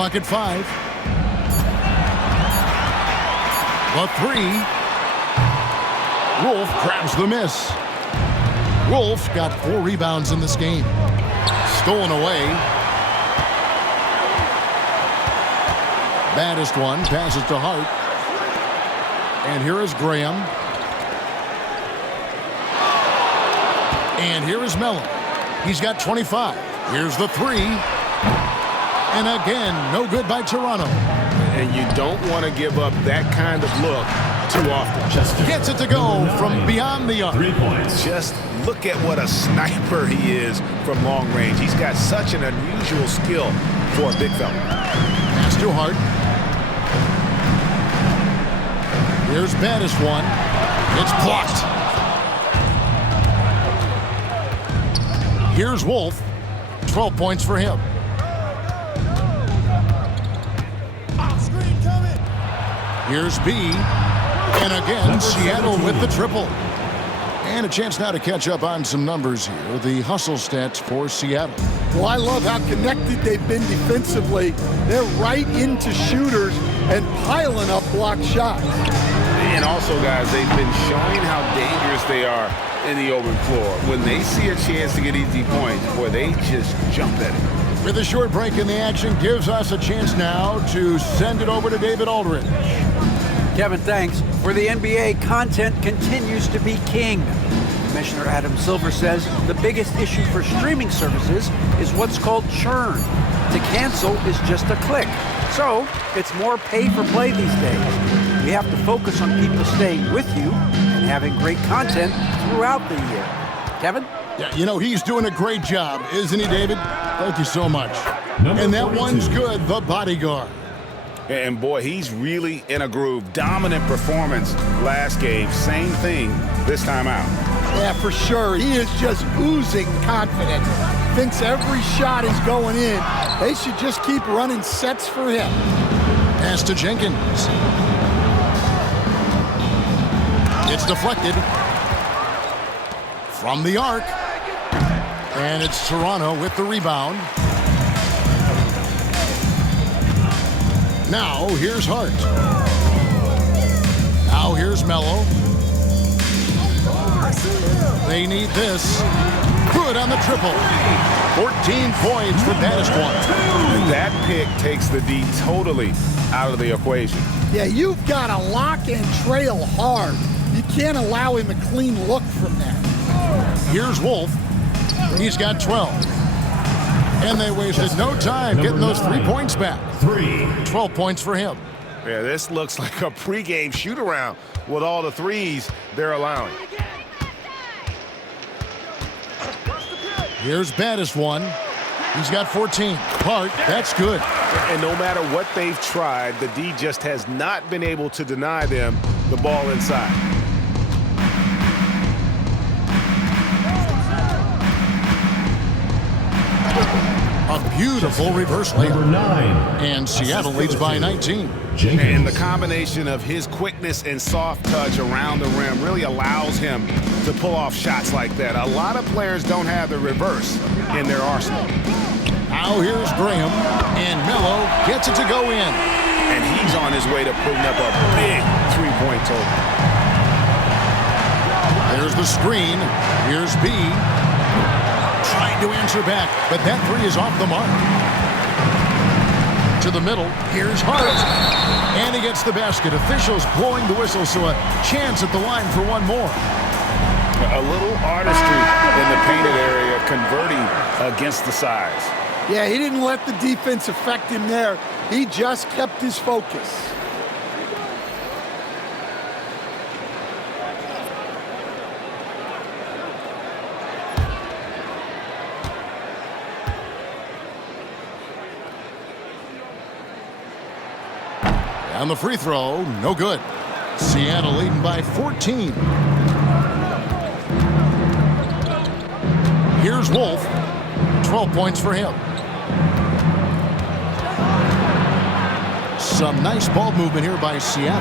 clock at 5. The 3. Wolf grabs the miss. Wolf got 4 rebounds in this game. Stolen away. Baddest one passes to Hart. And here is Graham. And here is Mello. He's got 25. Here's the 3. And again, no good by Toronto. And you don't want to give up that kind of look too often. Gets it to go from beyond the arc. 3 points. Just look at what a sniper he is from long range. He's got such an unusual skill for a big fella. Pass to Hart. Here's baddest one. It's blocked. Here's Wolf. 12 points for him. Here's B. And again, Seattle with the triple. And a chance now to catch up on some numbers here. The hustle stats for Seattle. Well, I love how connected they've been defensively. They're right into shooters and piling up blocked shots. And also, guys, they've been showing how dangerous they are in the open floor. When they see a chance to get easy points, boy, they just jump at it. With a short break in the action, gives us a chance now to send it over to David Aldridge. Kevin, thanks. For the NBA, content continues to be king. Commissioner Adam Silver says the biggest issue for streaming services is what's called churn. To cancel is just a click. So it's more pay for play these days. We have to focus on people staying with you and having great content throughout the year. Kevin? Yeah, you know, he's doing a great job, isn't he, David? Thank you so much. And that 42. one's good, the bodyguard. And boy, he's really in a groove. Dominant performance last game. Same thing this time out. Yeah, for sure. He is just oozing confidence. Thinks every shot is going in. They should just keep running sets for him. Pass to Jenkins. It's deflected from the arc. And it's Toronto with the rebound. Now here's Hart. Now here's Mello. They need this. Good on the triple. 14 points for baddest one. And that pick takes the D totally out of the equation. Yeah, you've got to lock and trail hard. You can't allow him a clean look from that. Here's Wolf. He's got 12. And they wasted no time getting those 3 points back. 12 points for him. Yeah, this looks like a pregame shoot-around with all the threes they're allowing. Here's baddest one. He's got 14. Hart, that's good. And no matter what they've tried, the D just has not been able to deny them the ball inside. A beautiful reverse layup. Number 9. And Seattle leads by 19. And the combination of his quickness and soft touch around the rim really allows him to pull off shots like that. A lot of players don't have the reverse in their arsenal. Now here's Graham. And Mello gets it to go in. And he's on his way to putting up a big three-point total. There's the screen. Here's B. Trying to answer back, but that 3 is off the mark. To the middle, here's Hart. And he gets the basket. Officials blowing the whistle, so a chance at the line for one more. A little artistry in the painted area, converting against the size. Yeah, he didn't let the defense affect him there. He just kept his focus. On the free throw, no good. Seattle leading by 14. Here's Wolf. 12 points for him. Some nice ball movement here by Seattle.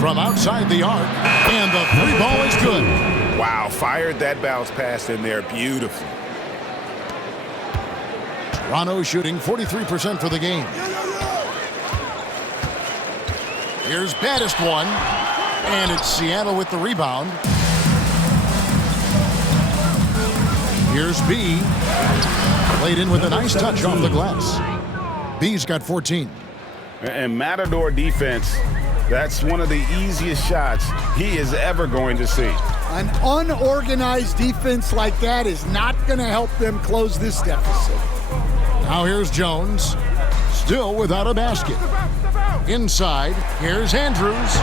From outside the arc, and the 3 ball is good. Wow, fired that bounce pass in there beautifully. Toronto shooting 43% for the game. Here's baddest one, and it's Seattle with the rebound. Here's B, played in with a nice touch off the glass. B's got 14. And Matador defense, that's one of the easiest shots he is ever going to see. An unorganized defense like that is not going to help them close this deficit. Now here's Jones, still without a basket. Inside, here's Andrews.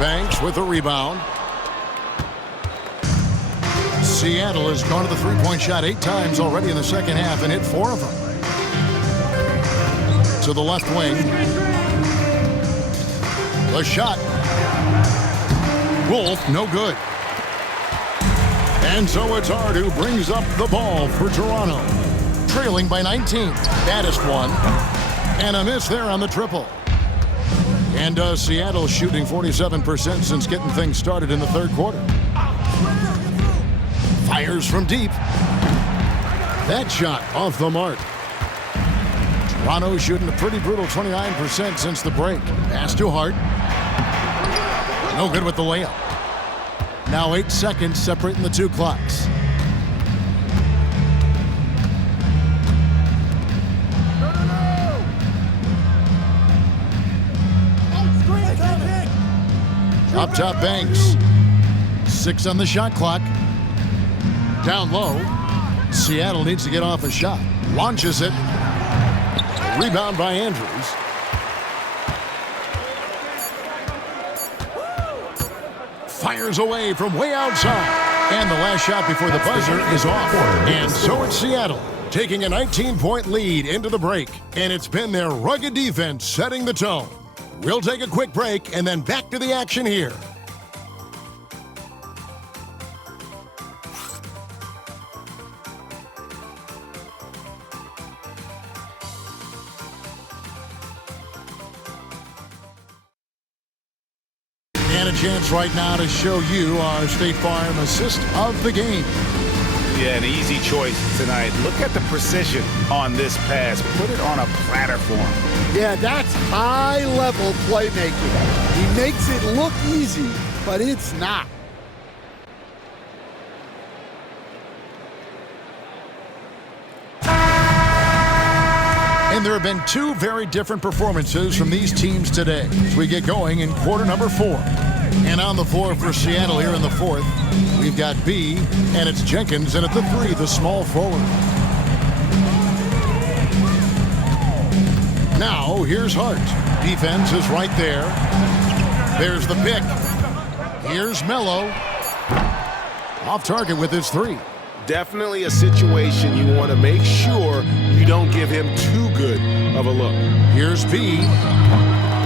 Banks with a rebound. Seattle has gone to the three-point shot 8 times already in the second half and hit 4 of them. To the left wing. The shot. Wolf, no good. And so it's Hart who brings up the ball for Toronto. Trailing by 19. Baddest one. And a miss there on the triple. And Seattle shooting 47% since getting things started in the third quarter. Fires from deep. That shot off the mark. Toronto shooting a pretty brutal 29% since the break. Pass to Hart. No good with the layup. Now 8 seconds separating the 2 clocks. Up top, Banks. 6 on the shot clock. Down low. Seattle needs to get off a shot. Launches it. Rebound by Andrews. Fires away from way outside. And the last shot before the buzzer is off. And so it's Seattle taking a 19-point lead into the break. And it's been their rugged defense setting the tone. We'll take a quick break and then back to the action here. And a chance right now to show you our State Farm assist of the game. Yeah, an easy choice tonight. Look at the precision on this pass. Put it on a platter for him. Yeah, that's high-level playmaking. He makes it look easy, but it's not. And there have been 2 very different performances from these teams today as we get going in quarter number 4. And on the floor for Seattle here in the 4th, we've got B, and it's Jenkins, and at the 3, the small forward. Now, here's Hart. Defense is right there. There's the pick. Here's Mello. Off target with his 3. Definitely a situation you want to make sure you don't give him too good of a look. Here's B.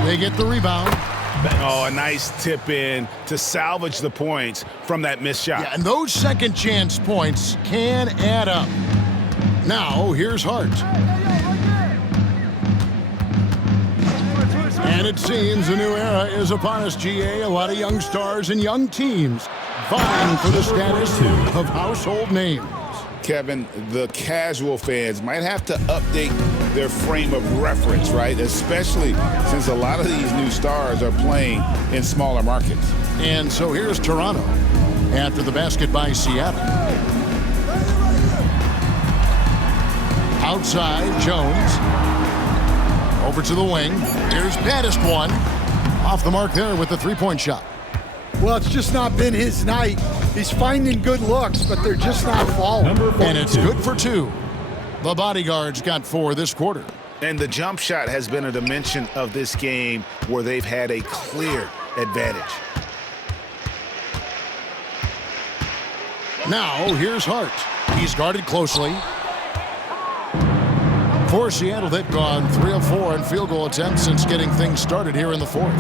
They get the rebound. Oh, a nice tip in to salvage the points from that missed shot. Yeah, and those second chance points can add up. Now, here's Hart. And it seems a new era is upon us, GA. A lot of young stars and young teams vying for the status of household names. Kevin, the casual fans might have to update their frame of reference, right? Especially since a lot of these new stars are playing in smaller markets. And so here's Toronto after the basket by Seattle. Outside, Jones. Over to the wing. Here's baddest one. Off the mark there with the 3-point shot. Well, it's just not been his night. He's finding good looks, but they're just not falling. And it's good for 2. The bodyguards got 4 this quarter. And the jump shot has been a dimension of this game where they've had a clear advantage. Now, here's Hart. He's guarded closely. For Seattle, they've gone 3 of 4 on field goal attempts since getting things started here in the 4th.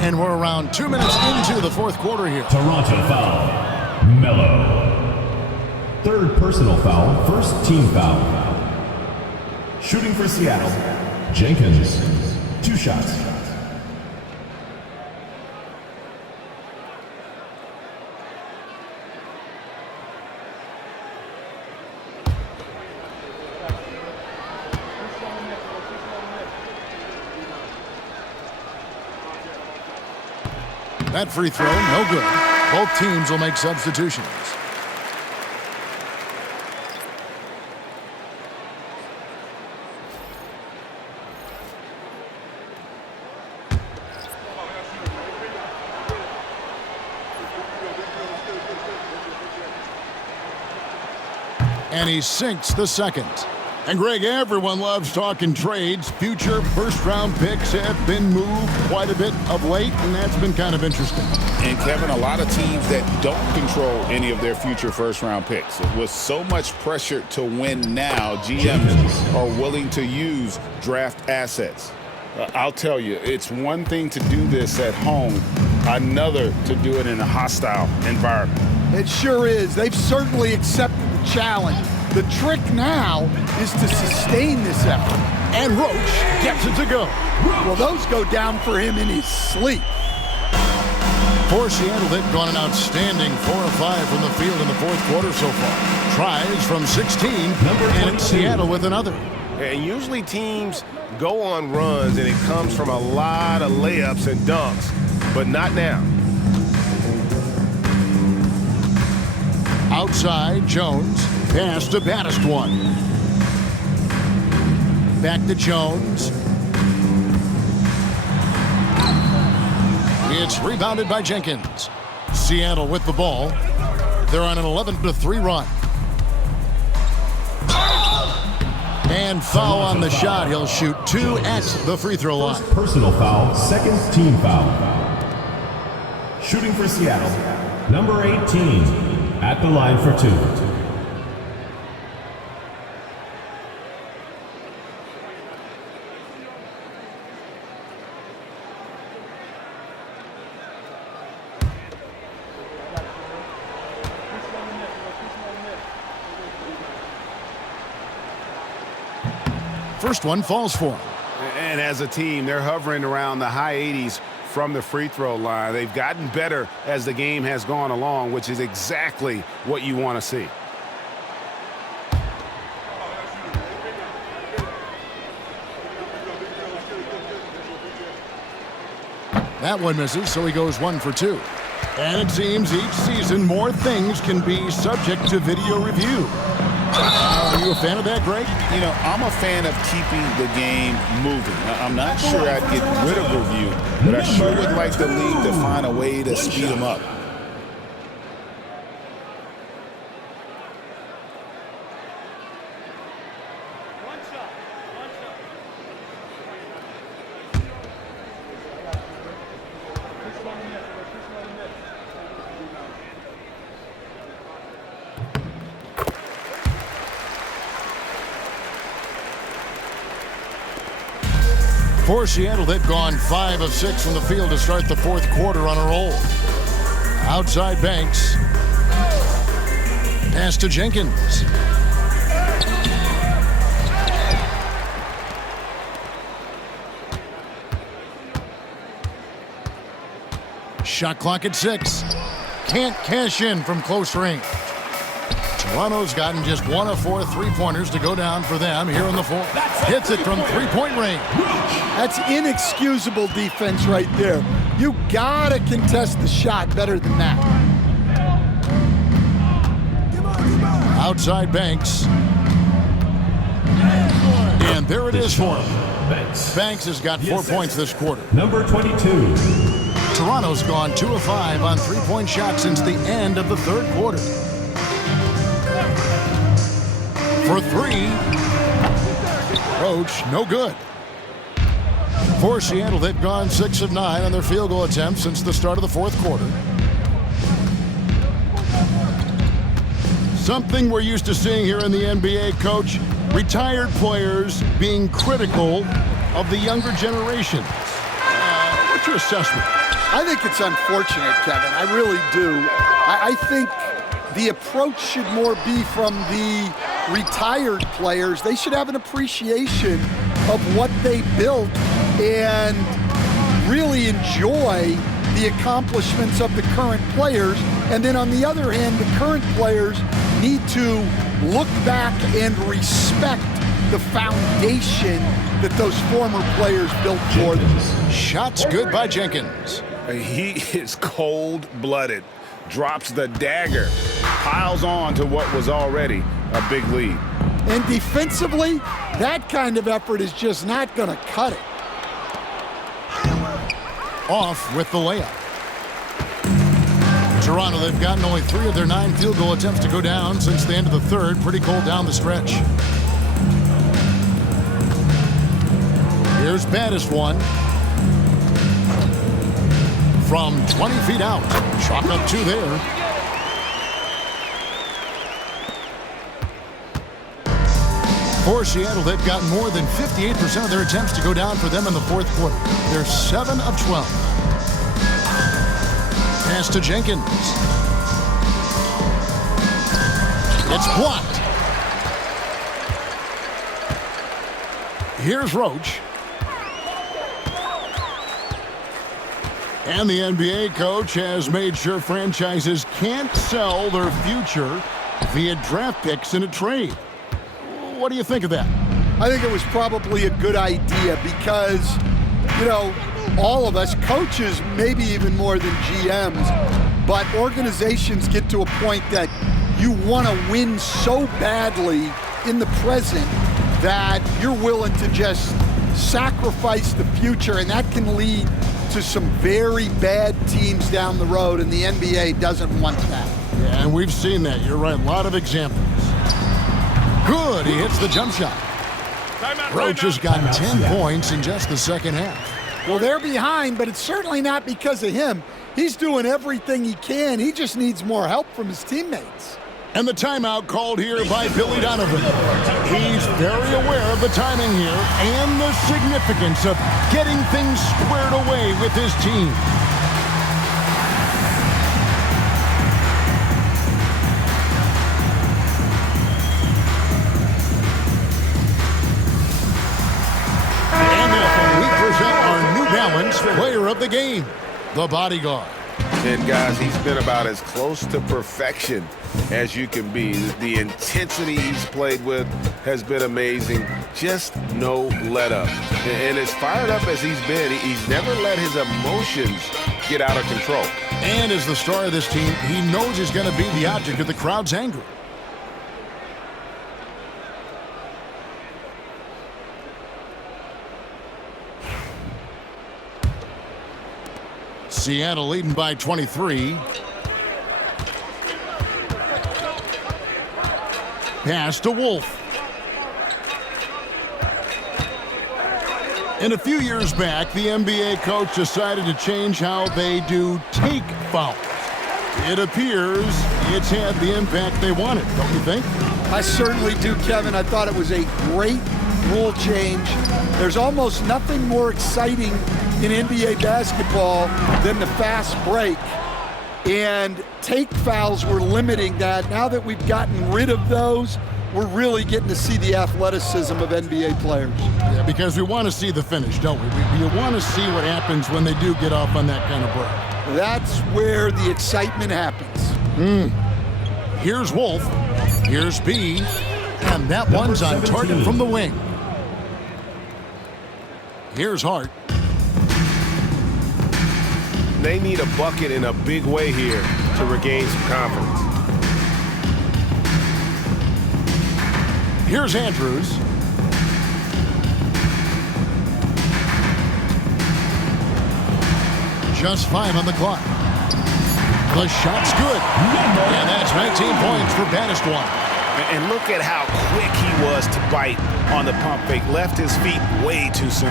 And we're around 2 minutes into the 4th quarter here. Toronto foul. Mello. 3rd personal foul. 1st team foul. Shooting for Seattle. Jenkins. 2 shots. That free throw, no good. Both teams will make substitutions. And he sinks the second. And Greg, everyone loves talking trades. Future first-round picks have been moved quite a bit of late, and that's been kind of interesting. And Kevin, a lot of teams that don't control any of their future first-round picks. With so much pressure to win now, GMs are willing to use draft assets. I'll tell you, it's one thing to do this at home, another to do it in a hostile environment. It sure is. They've certainly accepted the challenge. The trick now is to sustain this effort. And Roach gets it to go. Well, those go down for him in his sleep. For Seattle, they've gone an outstanding 4 of 5 from the field in the fourth quarter so far. Tries from 16, and it's Seattle with another. And usually teams go on runs, and it comes from a lot of layups and dunks, but not now. Outside, Jones. Pass to baddest one. Back to Jones. It's rebounded by Jenkins. Seattle with the ball. They're on an 11-3 run. And foul on the shot. He'll shoot 2 at the free throw line. First personal foul, second team foul. Shooting for Seattle, number 18, at the line for 2. First one falls for him. And as a team, they're hovering around the high 80s from the free throw line. They've gotten better as the game has gone along, which is exactly what you want to see. That one misses, so he goes 1 for 2. And it seems each season more things can be subject to video review. Are you a fan of that, Greg? You know, I'm a fan of keeping the game moving. I'm not sure I'd get rid of review, but I sure would like the league to find a way to speed them up. For Seattle, they've gone 5 of 6 from the field to start the fourth quarter on a roll. Outside Banks. Pass to Jenkins. Shot clock at 6. Can't cash in from close range. Toronto's gotten just 1 of 4 3-pointers to go down for them here in the fourth. Hits it from 3-point range. That's inexcusable defense right there. You gotta contest the shot better than that. Outside Banks. And there it is for him. Banks has got 4 points this quarter. Number 22. Toronto's gone 2 of 5 on 3-point shots since the end of the third quarter. For 3. Roach, no good. For Seattle, they've gone 6 of 9 on their field goal attempts since the start of the fourth quarter. Something we're used to seeing here in the NBA, Coach. Retired players being critical of the younger generation. What's your assessment? I think it's unfortunate, Kevin. I really do. I think the approach should more be from the retired players. They should have an appreciation of what they built and really enjoy the accomplishments of the current players. And then on the other hand, the current players need to look back and respect the foundation that those former players built for them. Shots good by Jenkins. He is cold-blooded, drops the dagger, piles on to what was already a big lead. And defensively, that kind of effort is just not going to cut it. Off with the layup. Toronto, they've gotten only 3 of their 9 field goal attempts to go down since the end of the third. Pretty cold down the stretch. Here's baddest one. From 20 feet out. Chalk up 2 there. For Seattle, they've gotten more than 58% of their attempts to go down for them in the fourth quarter. They're 7 of 12. Pass to Jenkins. It's blocked. Here's Roach. And the NBA coach has made sure franchises can't sell their future via draft picks in a trade. What do you think of that? I think it was probably a good idea because, you know, all of us, coaches, maybe even more than GMs, but organizations get to a point that you want to win so badly in the present that you're willing to just sacrifice the future, and that can lead to some very bad teams down the road, and the NBA doesn't want that. Yeah, and we've seen that. You're right. A lot of examples. Good. He hits the jump shot. Roach has got 10 points in just the second half. Well, they're behind, but it's certainly not because of him. He's doing everything he can. He just needs more help from his teammates. And the timeout called here by Billy Donovan. He's very aware of the timing here and the significance of getting things squared away with his team. And now we present our New Balance player of the game, the bodyguard. And guys, he's been about as close to perfection as you can be. The intensity he's played with has been amazing. Just no let up. And as fired up as he's been, he's never let his emotions get out of control. And as the star of this team, he knows he's going to be the object of the crowd's anger. Seattle leading by 23. Pass to Wolf. And a few years back, the NBA coach decided to change how they do take fouls. It appears it's had the impact they wanted, don't you think? I certainly do, Kevin. I thought it was a great rule change. There's almost nothing more exciting in NBA basketball than the fast break. And take fouls were limiting that. Now that we've gotten rid of those, we're really getting to see the athleticism of NBA players. Yeah, because we want to see the finish, don't we? We want to see what happens when they do get off on that kind of break. That's where the excitement happens. Here's Wolf. Here's B. And that one's on target from the wing. Here's Hart. They need a bucket in a big way here to regain some confidence. Here's Andrews. Just 5 on the clock. The shot's good. And that's 19 points for baddest one. And look at how quick he was to bite on the pump fake. Left his feet way too soon.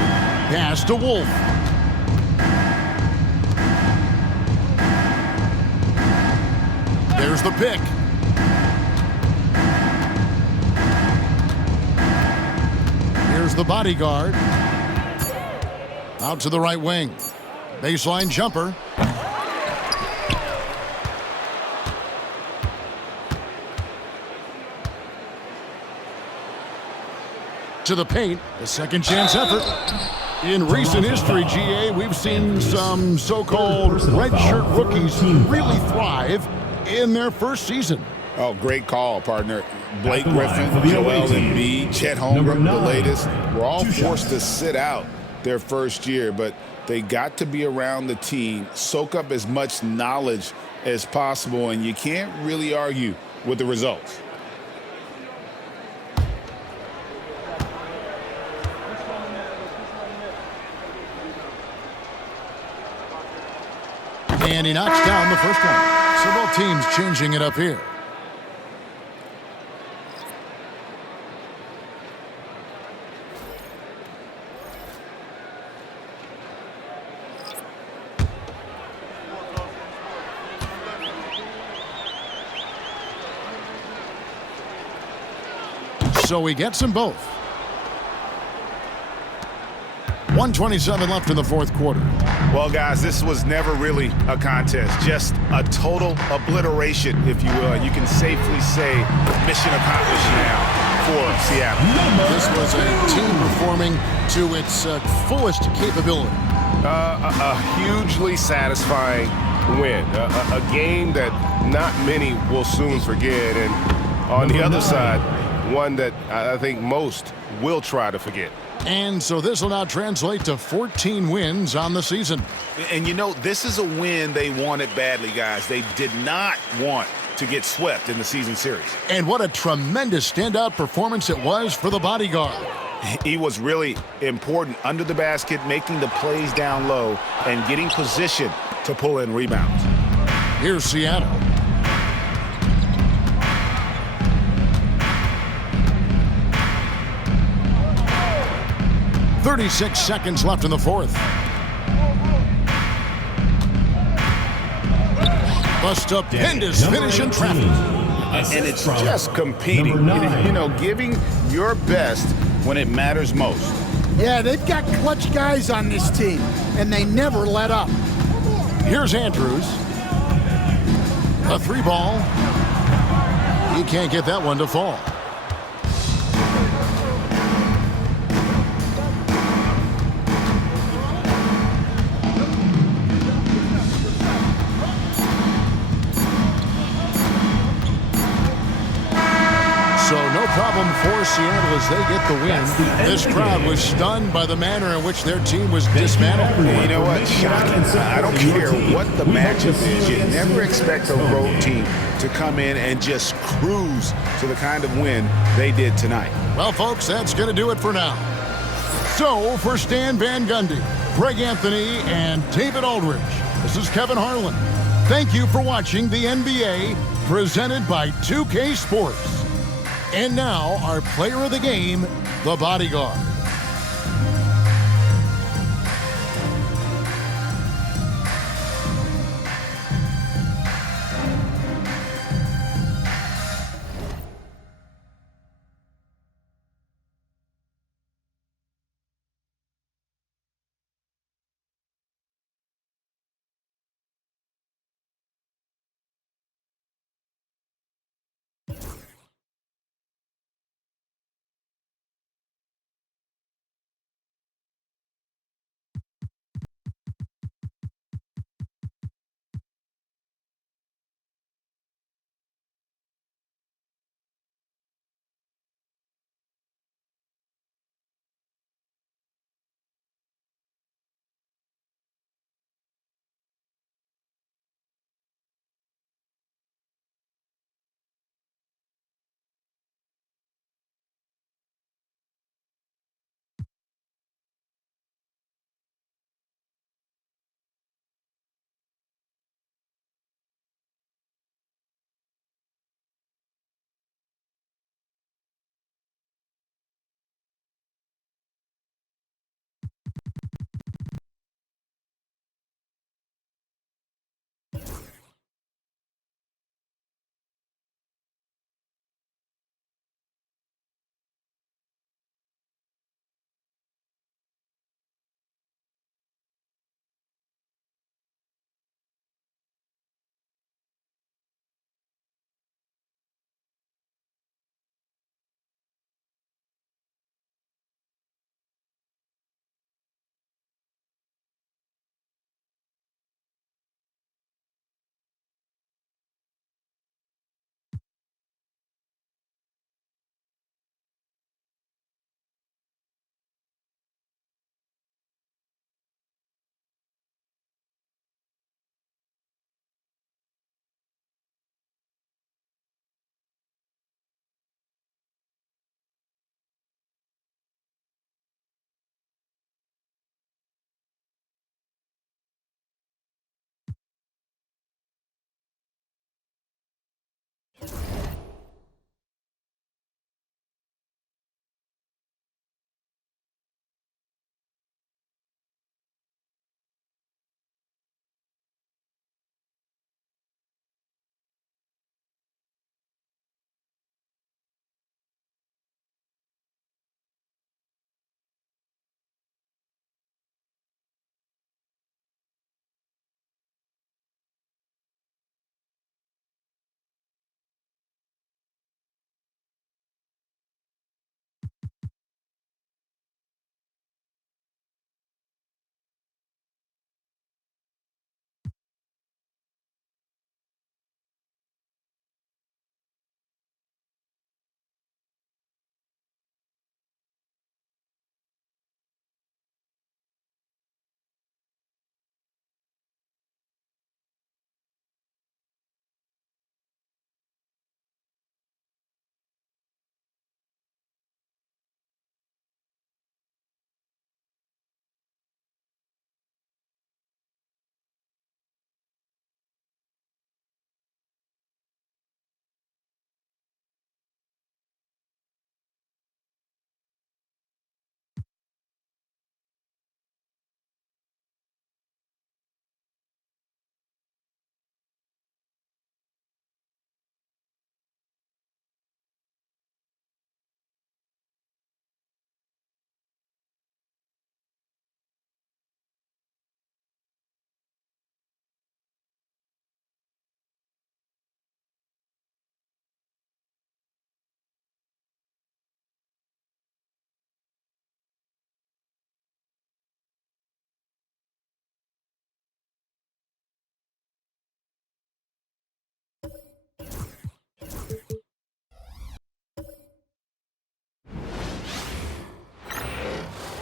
Pass to Wolf. There's the pick. Here's the bodyguard. Out to the right wing. Baseline jumper. To the paint, a second chance effort. In recent history, GA, we've seen some so-called redshirt rookies really thrive in their first season. Oh, great call, partner. Blake Griffin, Joel Embiid, Chet Holmgren, the latest, were all forced to sit out their first year. But They got to be around the team, soak up as much knowledge as possible, and you can't really argue with the results. And he knocks down the first one. So both teams changing it up here. So he gets them both. 1:27 left in the fourth quarter. Well, guys, this was never really a contest, just a total obliteration, if you will. You can safely say mission accomplished now for Seattle. This was a team performing to its fullest capability. A hugely satisfying win, a game that not many will soon forget, and on the other side, one that I think most will try to forget. And so this will now translate to 14 wins on the season. And you know, this is a win they wanted badly, guys. They did not want to get swept in the season series. And what a tremendous standout performance it was for the bodyguard. He was really important under the basket, making the plays down low and getting position to pull in rebounds. Here's Seattle. "36 seconds left in the fourth. A stupendous finish in traffic. And it's just competing, you know, giving your best when it matters most. Yeah, they've got clutch guys on this team, and they never let up. Here's Andrews. A three ball. He can't get that one to fall. So no problem for Seattle as they get the win. This crowd was stunned by the manner in which their team was dismantled. You know what? Shocking. I don't care what the matchup is. You never expect a road team to come in and just cruise to the kind of win they did tonight. Well, folks, that's going to do it for now. So, for Stan Van Gundy, Greg Anthony, and David Aldridge, this is Kevin Harlan. Thank you for watching the NBA presented by 2K Sports. And now, our player of the game, the bodyguard.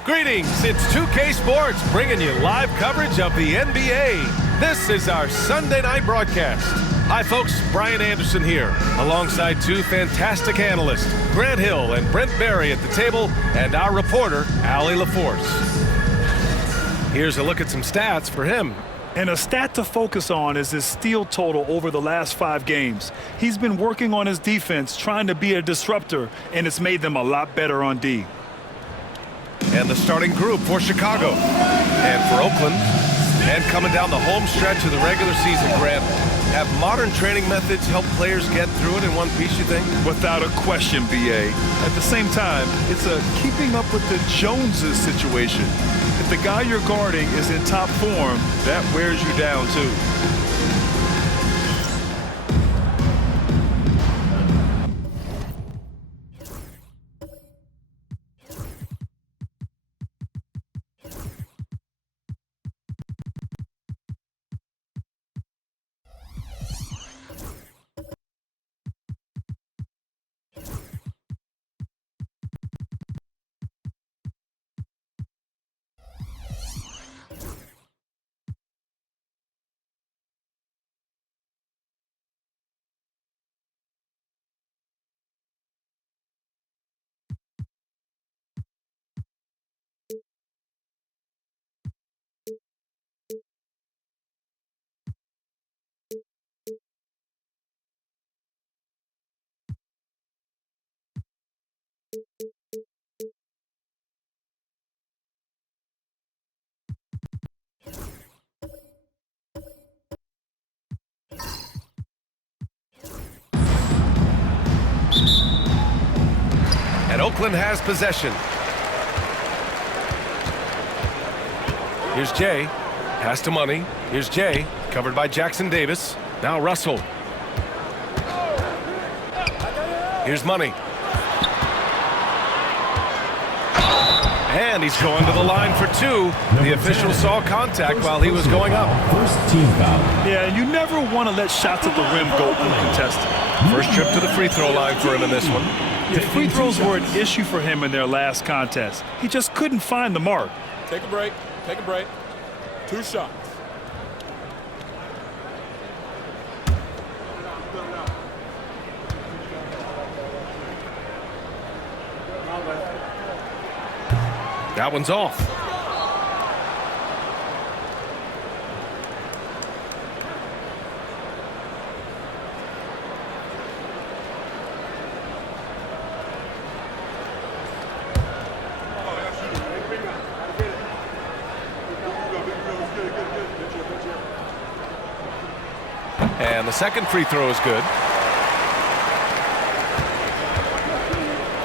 Greetings, it's 2K Sports bringing you live coverage of the NBA. This is our Sunday night broadcast. Hi folks, Brian Anderson here, alongside two fantastic analysts, Grant Hill and Brent Barry at the table, and our reporter, Allie LaForce. Here's a look at some stats for him. And a stat to focus on is his steal total over the last 5 games. He's been working on his defense, trying to be a disruptor, and it's made them a lot better on D. And the starting group for Chicago and for Oakland. And coming down the home stretch of the regular season, Grant, have modern training methods helped players get through it in one piece, you think? Without a question, BA. At the same time, it's a keeping up with the Joneses situation. If the guy you're guarding is in top form, that wears you down too. And Oakland has possession. Here's Jay. Pass to Money. Here's Jay. Covered by Jackson Davis. Now Russell. Here's Money. And he's going to the line for 2. The official saw contact while he was going up. First team foul. Yeah, you never want to let shots at the rim go uncontested. First trip to the free throw line for him in this one. The free throws were an issue for him in their last contest. He just couldn't find the mark. Take a break. Take a break. 2 shots. That one's off. And the second free throw is good.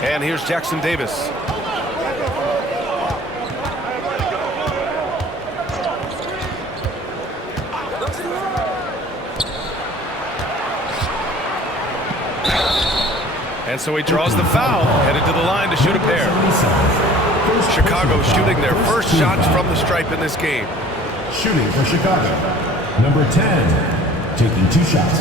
And here's Jackson Davis. And so he draws the foul, headed to the line to shoot a pair. Chicago shooting their first shots from the stripe in this game. Shooting for Chicago. Number 10, taking 2 shots.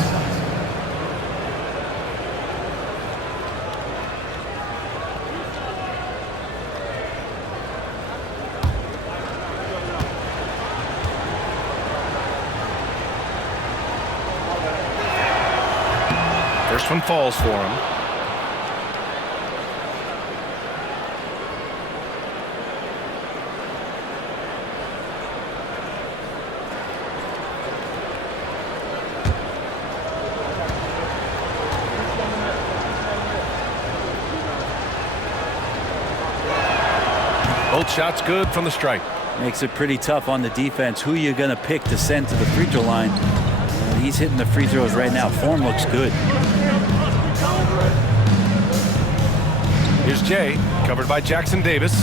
First one falls for him. Both shots good from the stripe. Makes it pretty tough on the defense. Who you going to pick to send to the free throw line? And he's hitting the free throws right now. Form looks good. Here's Jay, covered by Jackson Davis.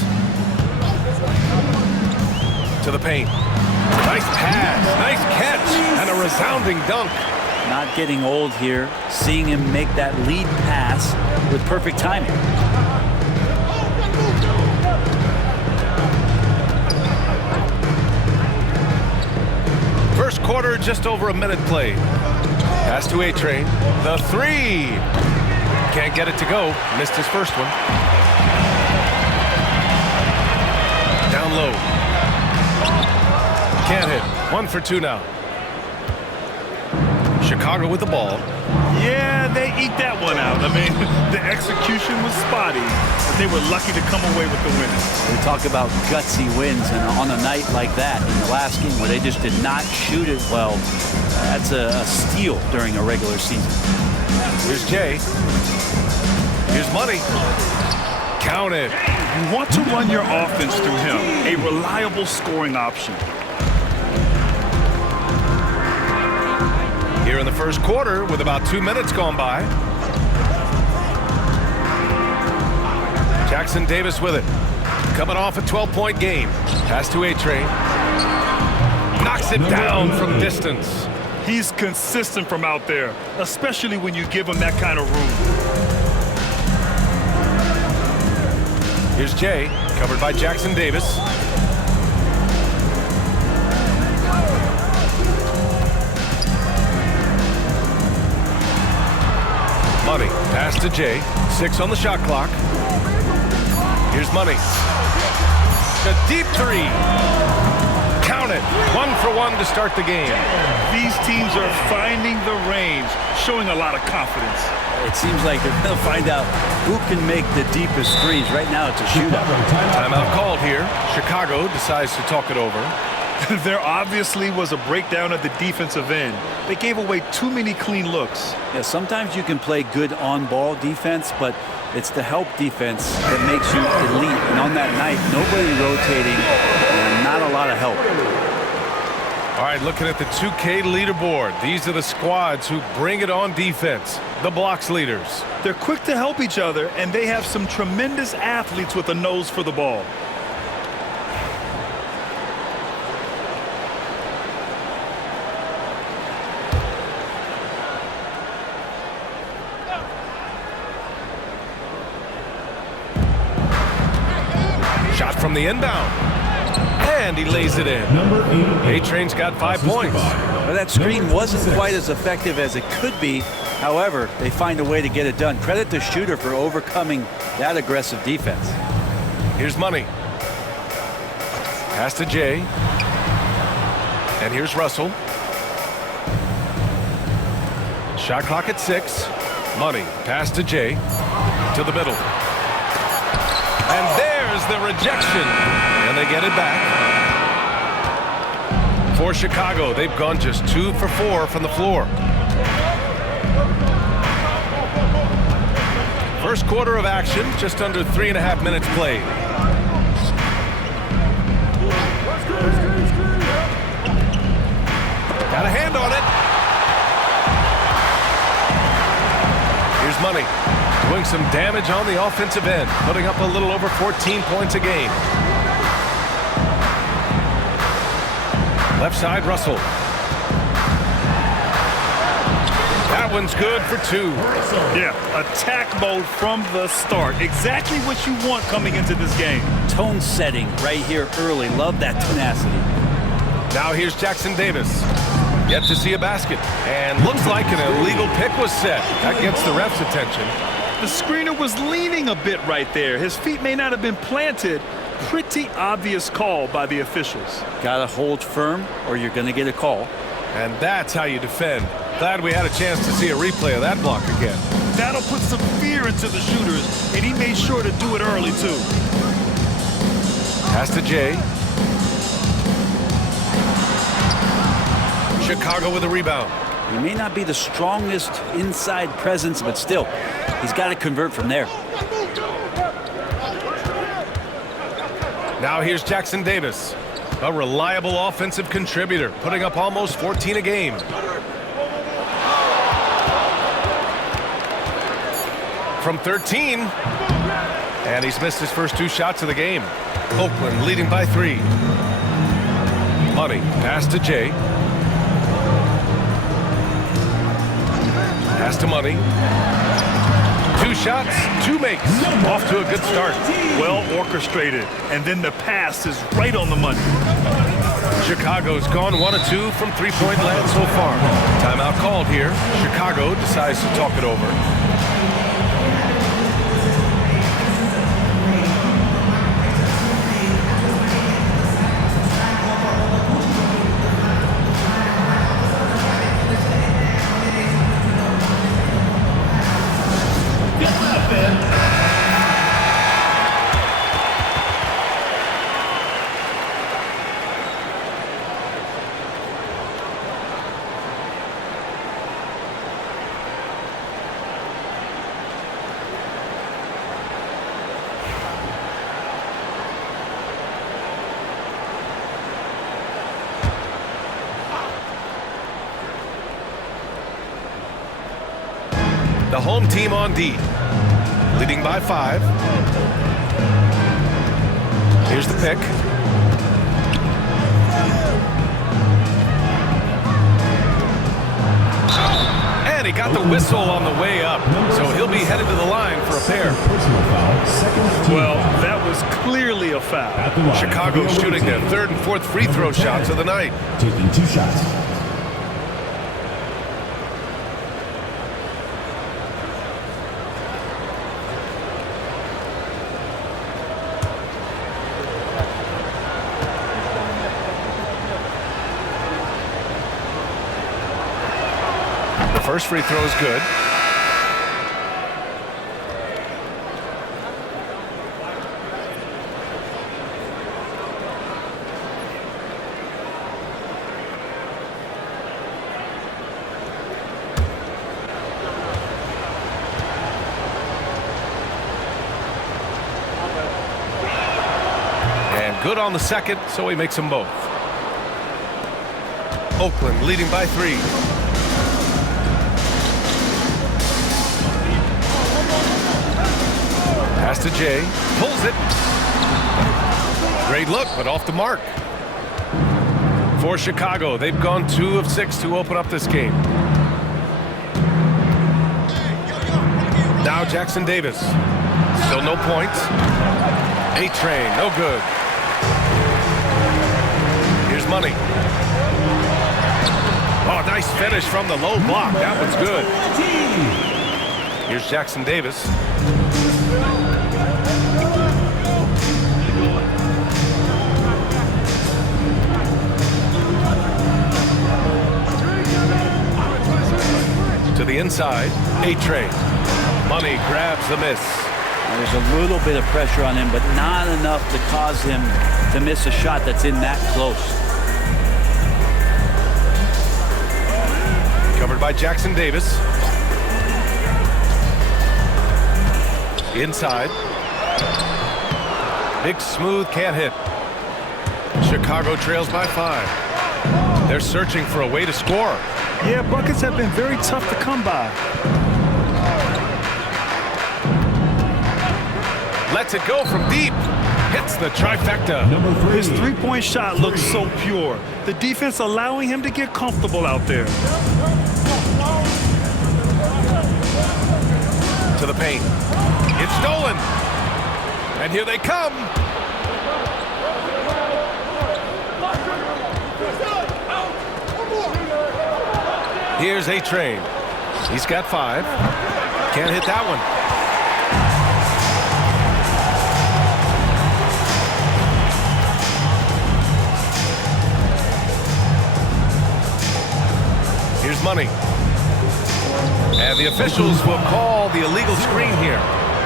To the paint. Nice pass, nice catch, and a resounding dunk. Not getting old here. Seeing him make that lead pass with perfect timing. First quarter, just over a minute played. Pass to A-Train. The 3. Can't get it to go. Missed his first one. low. Can't hit. 1 for 2 now. Chicago with the ball. Yeah, they eked that one out. I mean, the execution was spotty, but they were lucky to come away with the win. We talk about gutsy wins, and on a night like that in the last game where they just did not shoot it well, that's a steal during a regular season. Here's Jay. Here's Money. Count it. You want to run your offense through him, a reliable scoring option. Here in the first quarter with about 2 minutes gone by. Jackson Davis with it. Coming off a 12-point game. Pass to A-Train. Knocks it down from distance. He's consistent from out there, especially when you give him that kind of room. Here's Jay, covered by Jackson Davis. Money, pass to Jay. 6 on the shot clock. Here's Money. The deep 3. Count it. 1 for 1 to start the game. These teams are finding the range, showing a lot of confidence. It seems like they're going to find out who can make the deepest threes. Right now, it's a shootout. Timeout called here. Chicago decides to talk it over. There obviously was a breakdown at the defensive end. They gave away too many clean looks. Yeah, sometimes you can play good on-ball defense, but it's the help defense that makes you elite. And on that night, nobody rotating and not a lot of help. All right, looking at the 2K leaderboard. These are the squads who bring it on defense. The blocks leaders. They're quick to help each other, and they have some tremendous athletes with a nose for the ball. Shot from the inbound. And he lays it in. A-Train's got 5 points. Well, that screen wasn't quite as effective as it could be. However, they find a way to get it done. Credit the shooter for overcoming that aggressive defense. Here's Money. Pass to Jay. And here's Russell. Shot clock at 6. Money. Pass to Jay. To the middle. And there's the rejection. And they get it back. For Chicago, they've gone just 2 for 4 from the floor. First quarter of action, just under 3.5 minutes played. Got a hand on it. Here's Money. Doing some damage on the offensive end, putting up a little over 14 points a game. Left side, Russell. That one's good for 2. Yeah, attack mode from the start. Exactly what you want coming into this game. Tone setting right here early. Love that tenacity. Now here's Jackson Davis. Yet to see a basket. And looks like an illegal pick was set. That gets the ref's attention. The screener was leaning a bit right there. His feet may not have been planted. Pretty obvious call by the officials. Gotta hold firm or you're gonna get a call. And that's how you defend. Glad we had a chance to see a replay of that block again. That'll put some fear into the shooters, and he made sure to do it early too. Pass to Jay. Chicago with a rebound. He may not be the strongest inside presence, but still, he's got to convert from there. Now here's Jackson Davis, a reliable offensive contributor, putting up almost 14 a game. From 13, and he's missed his first 2 shots of the game. Oakland leading by 3. Money, pass to Jay. Pass to Money. 2 shots, 2 makes. Off to a good start. Well orchestrated, and then the pass is right on the money. Chicago's gone 1 of 2 from 3-point land so far. Timeout called here. Chicago decides to talk it over. The home team on D, leading by 5. Here's the pick. And he got the whistle on the way up, so he'll be headed to the line for a pair. Well, that was clearly a foul. Chicago shooting their 3rd and 4th free throw shots of the night. Taking 2 shots. First free throw is good. And good on the second, so he makes them both. Oakland leading by 3. Pass to Jay, pulls it. Great look, but off the mark. For Chicago, they've gone 2 of 6 to open up this game. Now Jackson Davis. Still no points. A-Train, no good. Here's Money. Oh, nice finish from the low block. That one's good. Here's Jackson Davis. To the inside, A-Train. Money grabs the miss. There's a little bit of pressure on him, but not enough to cause him to miss a shot that's in that close. Covered by Jackson Davis. Inside. Big smooth, can't hit. Chicago trails by 5. They're searching for a way to score. Yeah, buckets have been very tough to come by. Lets it go from deep. Hits the trifecta. His three-point shot looks so pure. The defense allowing him to get comfortable out there. To the paint. It's stolen. And here they come. Here's A-Train. He's got 5. Can't hit that one. Here's Money. And the officials will call the illegal screen here.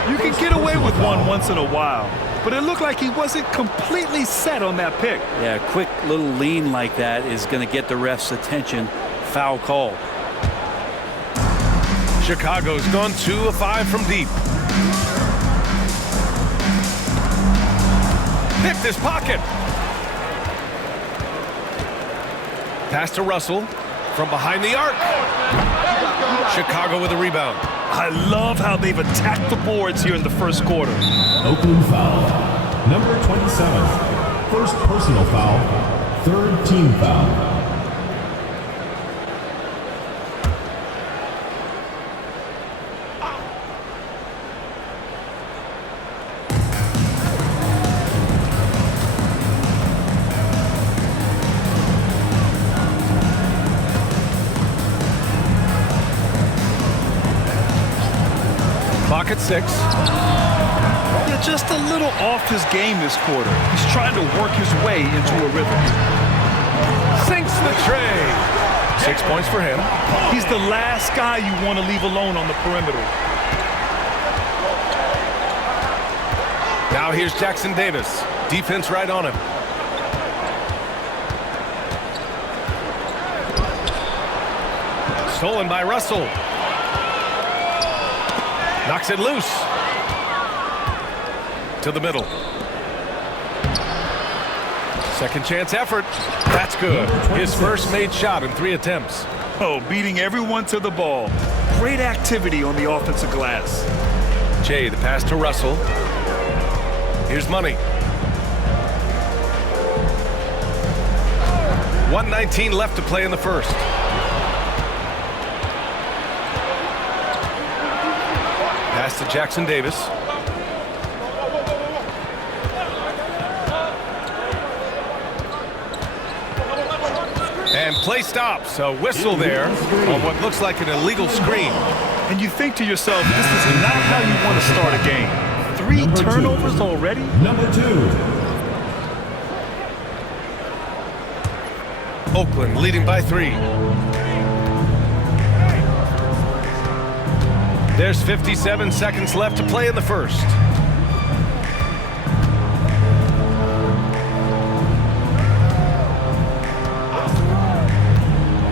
You can get away with one once in a while, but it looked like he wasn't completely set on that pick. Yeah, a quick little lean like that is going to get the ref's attention. Foul call. Chicago's gone 2 of 5 from deep. Picked his pocket. Pass to Russell from behind the arc. Chicago with a rebound. I love how they've attacked the boards here in the first quarter. Oakland foul. Number 27. First personal foul. 3rd team foul. Clock at 6. Yeah, just a little off his game this quarter. He's trying to work his way into a rhythm. Sinks the tray. 6 points for him. He's the last guy you want to leave alone on the perimeter. Now here's Jackson Davis. Defense right on him. Stolen by Russell. Knocks it loose. To the middle. Second chance effort. That's good. His first made shot in 3 attempts. Oh, beating everyone to the ball. great activity on the offensive glass. Jay, the pass to Russell. Here's Money. 1:19 left to play in the first. Pass to Jackson Davis. And play stops. A whistle there on what looks like an illegal screen. And you think to yourself, this is not how you want to start a game. 3 turnovers already? Number 2. Oakland leading by 3. There's 57 seconds left to play in the first.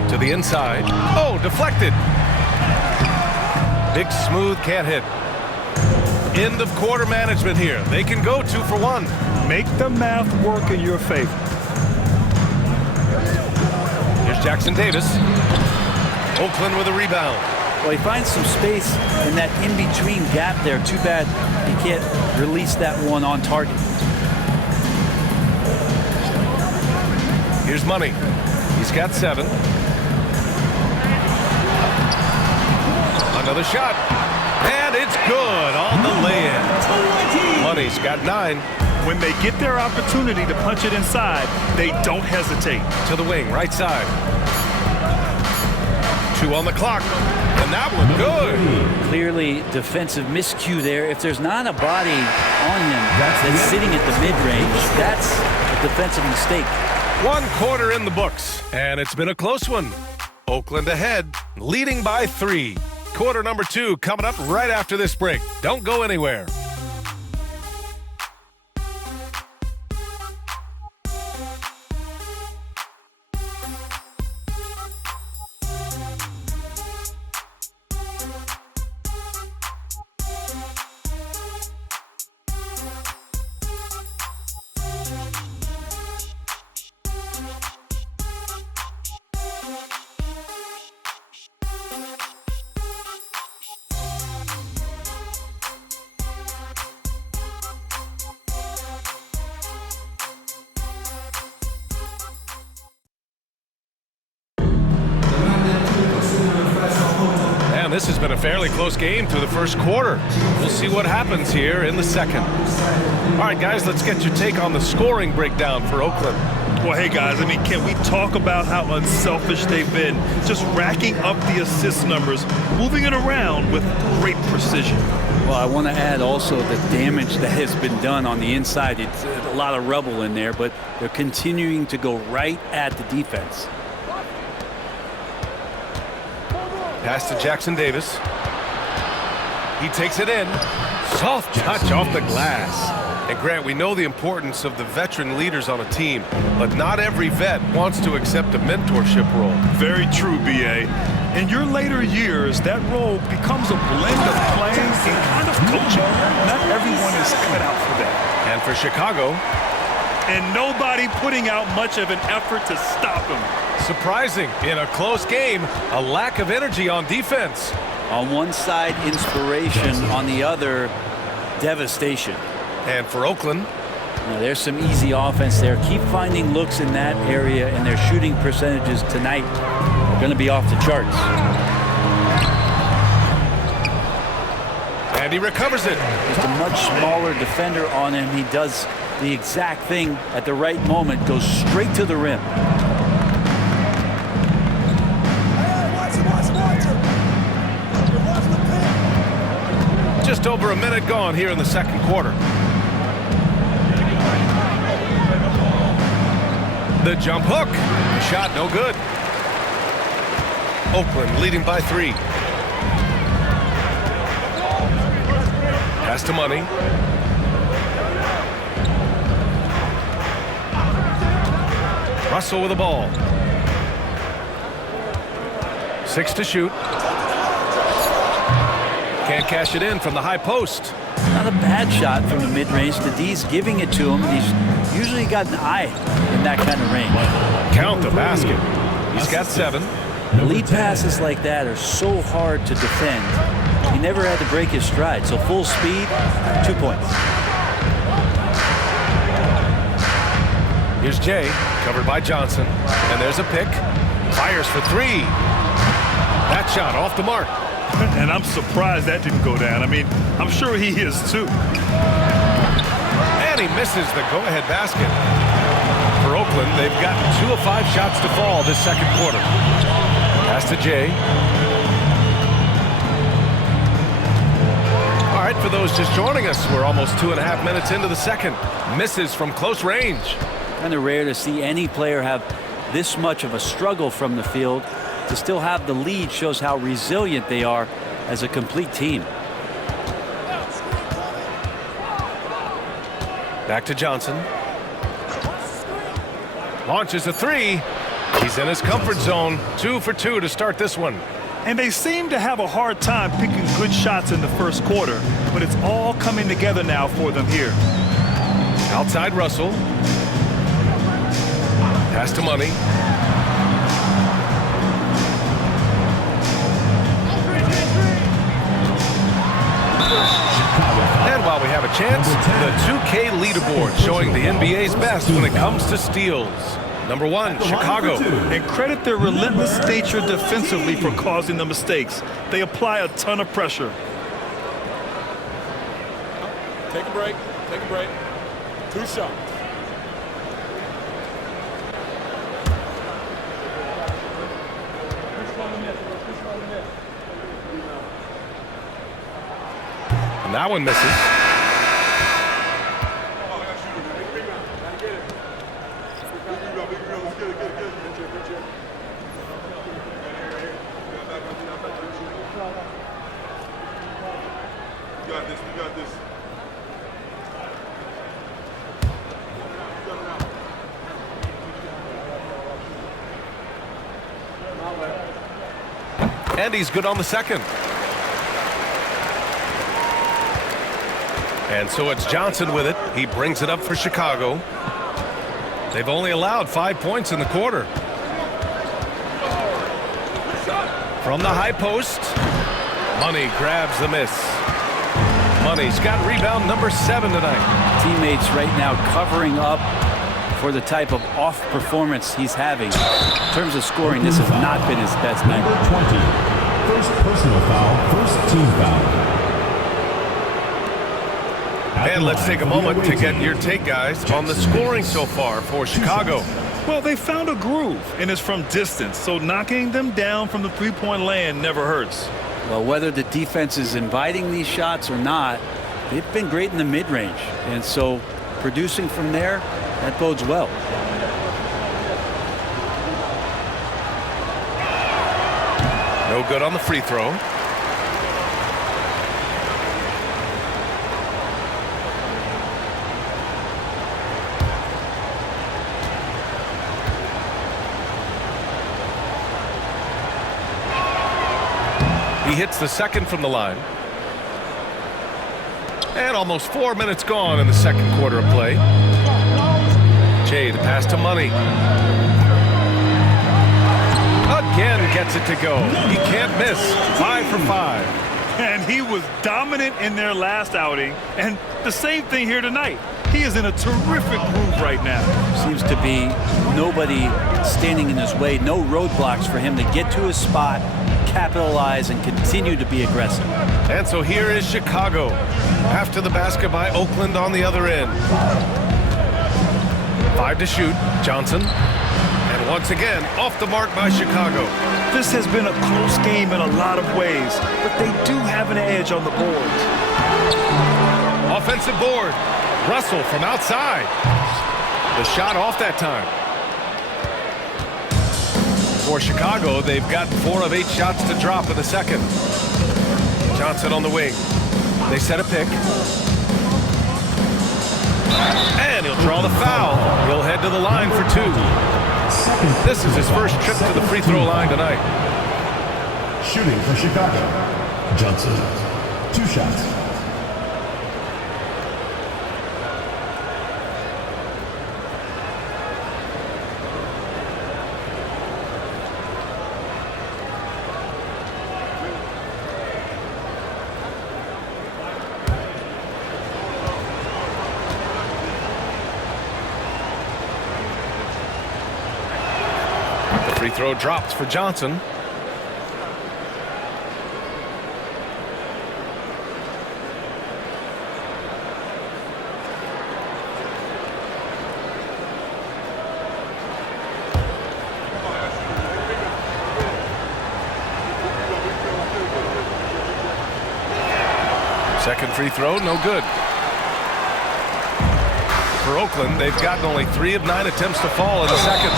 To the inside. Oh, deflected. Big Smooth can't hit. End of quarter management here. They can go 2 for 1. Make the math work in your favor. Here's Jackson Davis. Oakland with a rebound. Well, he finds some space in that in-between gap there. Too bad he can't release that one on target. Here's Money. He's got 7. Another shot. And it's good on the lay-in. Money's got 9. When they get their opportunity to punch it inside, they don't hesitate. To the wing, right side. 2 on the clock. And that one good. Clearly defensive miscue there. If there's not a body on him that's sitting at the mid-range, that's a defensive mistake. 1 quarter in the books, and it's been a close one. Oakland ahead, leading by 3. Quarter number 2 coming up right after this break. Don't go anywhere. This has been a fairly close game through the first quarter. We'll see what happens here in the second. All right, guys, let's get your take on the scoring breakdown for Oakland. Well, hey, guys, I mean, can we talk about how unselfish they've been? Just racking up the assist numbers, moving it around with great precision. Well, I want to add also the damage that has been done on the inside. It's a lot of rubble in there, but they're continuing to go right at the defense. Pass to Jackson Davis. He takes it in. Soft touch off the glass. And Grant, we know the importance of the veteran leaders on a team, but not every vet wants to accept a mentorship role. Very true, BA. In your later years, that role becomes a blend of playing and kind of coaching. Not everyone is cut out for that. And for Chicago. And nobody putting out much of an effort to stop him. Surprising, in a close game, a lack of energy on defense. On one side, inspiration. On the other, devastation. And for Oakland, there's some easy offense there. Keep finding looks in that area, and their shooting percentages tonight are going to be off the charts. And he recovers it. Just a much smaller defender on him. He does the exact thing at the right moment, goes straight to the rim. Just over a minute gone here in the second quarter. The jump hook. The shot no good. Oakland leading by 3. Pass to Money. Russell with the ball. 6 to shoot. Can't cash it in from the high post. Not a bad shot from the mid-range. The D's giving it to him. He's usually got an eye in that kind of range. Count the basket. He's got 7. Lead passes like that are so hard to defend. He never had to break his stride, so full speed, 2 points. Here's Jay, covered by Johnson, and there's a pick. Fires for three. That shot off the mark. And I'm surprised that didn't go down. I mean, I'm sure he is too. And he misses the go-ahead basket. For Oakland, they've got 2 of 5 shots to fall this second quarter. Pass to Jay. All right, for those just joining us, we're almost 2.5 minutes into the second. Misses from close range. Kind of rare to see any player have this much of a struggle from the field. To still have the lead shows how resilient they are as a complete team. Back to Johnson. Launches a three. He's in his comfort zone. 2 for 2 to start this one. And they seem to have a hard time picking good shots in the first quarter, but it's all coming together now for them here. Outside Russell. Pass to Money. And while we have a chance, the 2K leaderboard showing the NBA's best when it comes to steals. Number 1, Chicago. And credit their relentless nature defensively for causing the mistakes. They apply a ton of pressure. Take a break. Take a break. 2 shots. And that one misses. And he's good on the second. And so it's Johnson with it. He brings it up for Chicago. They've only allowed 5 points in the quarter. From the high post, Money grabs the miss. Money's got rebound number 7 tonight. Teammates right now covering up for the type of off performance he's having. In terms of scoring, this has not been his best night. Number 20, first personal foul, first team foul. And let's take a moment to get your take, guys, on the scoring so far for Chicago. Well, they found a groove, and it's from distance, so knocking them down from the three-point land never hurts. Well, whether the defense is inviting these shots or not, they've been great in the mid-range. And so producing from there, that bodes well. No good on the free throw. He hits the second from the line. And almost 4 minutes gone in the second quarter of play. Jay, the pass to Money. Again gets it to go. He can't miss. 5 for 5. And he was dominant in their last outing. And the same thing here tonight. He is in a terrific groove right now. Seems to be nobody standing in his way. No roadblocks for him to get to his spot, capitalize, and continue to be aggressive. And so here is Chicago. After the basket by Oakland on the other end. 5 to shoot. Johnson. And once again, off the mark by Chicago. This has been a close game in a lot of ways, but they do have an edge on the boards. Offensive board. Russell from outside. The shot off that time. For Chicago, they've got 4 of 8 shots to drop in the second. Johnson on the wing. They set a pick. And he'll draw the foul. He'll head to the line for 2. This is his first trip to the free throw line tonight. Shooting for Chicago, Johnson. 2 shots. Free throw dropped for Johnson. Second free throw, no good. For Oakland, they've gotten only 3 of 9 attempts to fall in the second.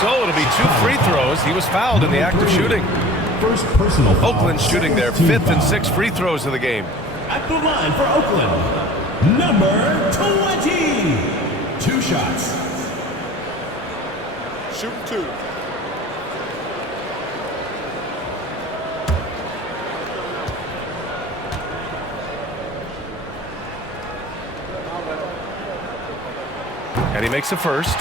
So it'll be 2 free throws. He was fouled in the act of shooting. First personal foul. Oakland shooting their 5th and 6th free throws of the game. At the line for Oakland, number 20. 2 shots. Shooting 2. And he makes the first.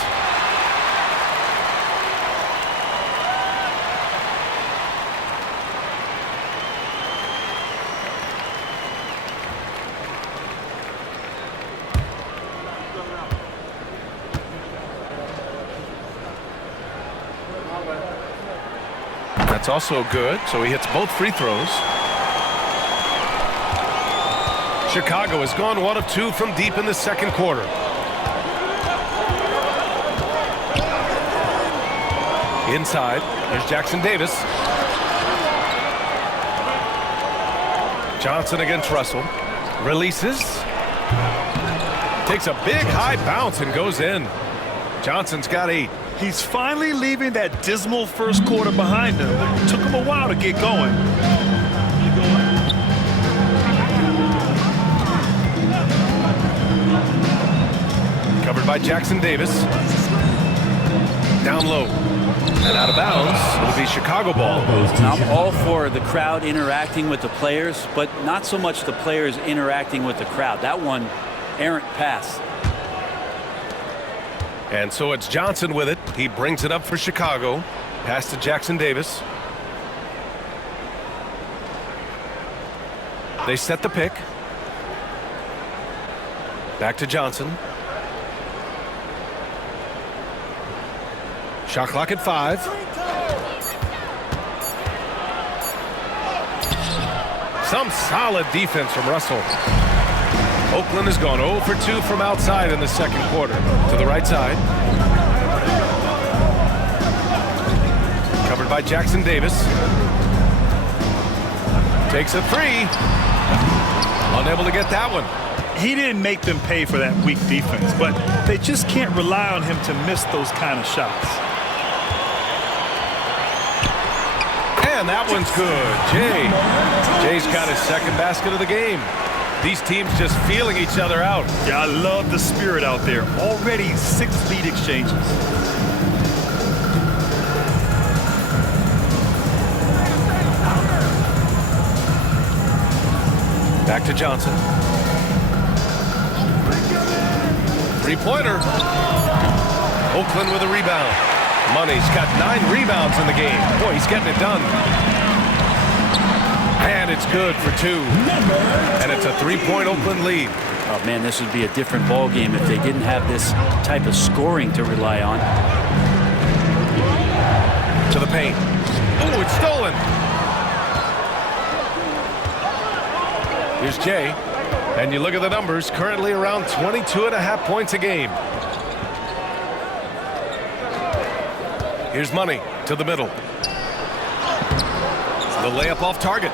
That's also good, so he hits both free throws. Chicago has gone 1 of 2 from deep in the second quarter. Inside, here's Jackson Davis. Johnson against Russell. Releases. Takes a big high bounce and goes in. Johnson's got 8. He's finally leaving that dismal first quarter behind him. It took him a while to get going. Covered by Jackson Davis. Down low. And out of bounds. It'll be Chicago ball. I'm all for the crowd interacting with the players, but not so much the players interacting with the crowd. That one, errant pass. And so it's Johnson with it. He brings it up for Chicago. Pass to Jackson Davis. They set the pick. Back to Johnson. Shot clock at 5. Some solid defense from Russell. Oakland has gone 0 for 2 from outside in the second quarter. To the right side. Covered by Jackson Davis. Takes a 3. Unable to get that one. He didn't make them pay for that weak defense, but they just can't rely on him to miss those kind of shots. And that one's good. Jay's got his second basket of the game. These teams just feeling each other out. Yeah, I love the spirit out there. Already 6 lead exchanges. Back to Johnson. 3-pointer. Oakland with a rebound. Money's got 9 rebounds in the game. Boy, he's getting it done. And it's good for 2. And it's a 3-point Oakland lead. Oh, man, this would be a different ball game if they didn't have this type of scoring to rely on. To the paint. Oh, it's stolen. Here's Jay. And you look at the numbers, currently around 22.5 points a game. Here's Money to the middle. The layup off target.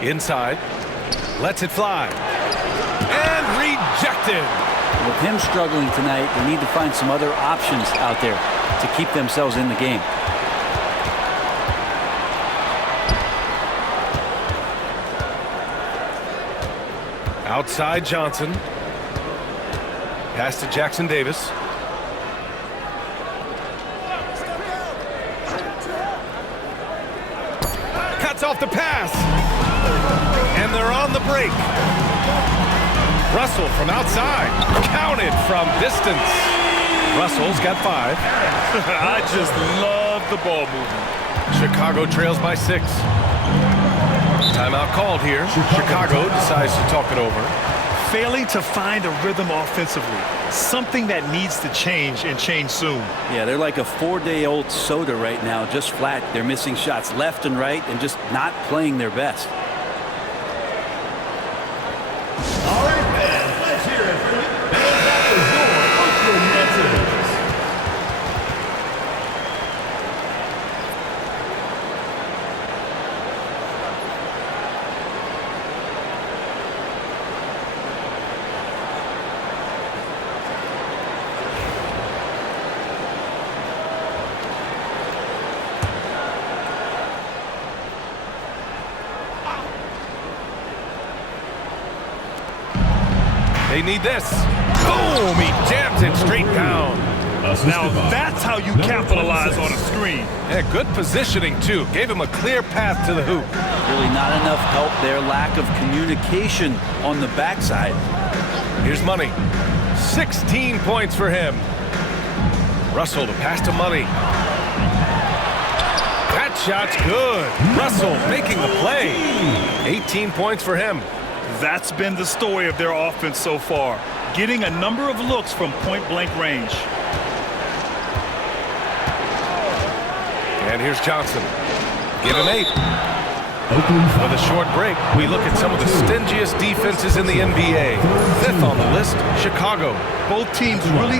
Inside. Lets it fly. And rejected. With him struggling tonight, they need to find some other options out there to keep themselves in the game. Outside Johnson. Pass to Jackson Davis. Cuts off the pass. And they're on the break. Russell from outside. Counted from distance. Russell's got 5. I just love the ball movement. Chicago trails by 6. Timeout called here. Chicago decides to talk it over. failing to find a rhythm offensively. Something that needs to change and change soon. Yeah, they're like a 4-day-old soda right now, just flat. They're missing shots left and right and just not playing their best. All right, fans, let's hear it for you. And that was your Oakland Netters. They need this. Boom! He jams it straight down. Now that's how you capitalize on a screen. Yeah, good positioning, too. Gave him a clear path to the hoop. Really not enough help there. Lack of communication on the backside. Here's Money. 16 points for him. Russell to pass to Money. That shot's good. Russell making the play. 18 points for him. That's been the story of their offense so far, getting a number of looks from point-blank range. And here's Johnson. Give him 8. With a short break, we look at some of the stingiest defenses in the NBA. 5th on the list, Chicago. Both teams really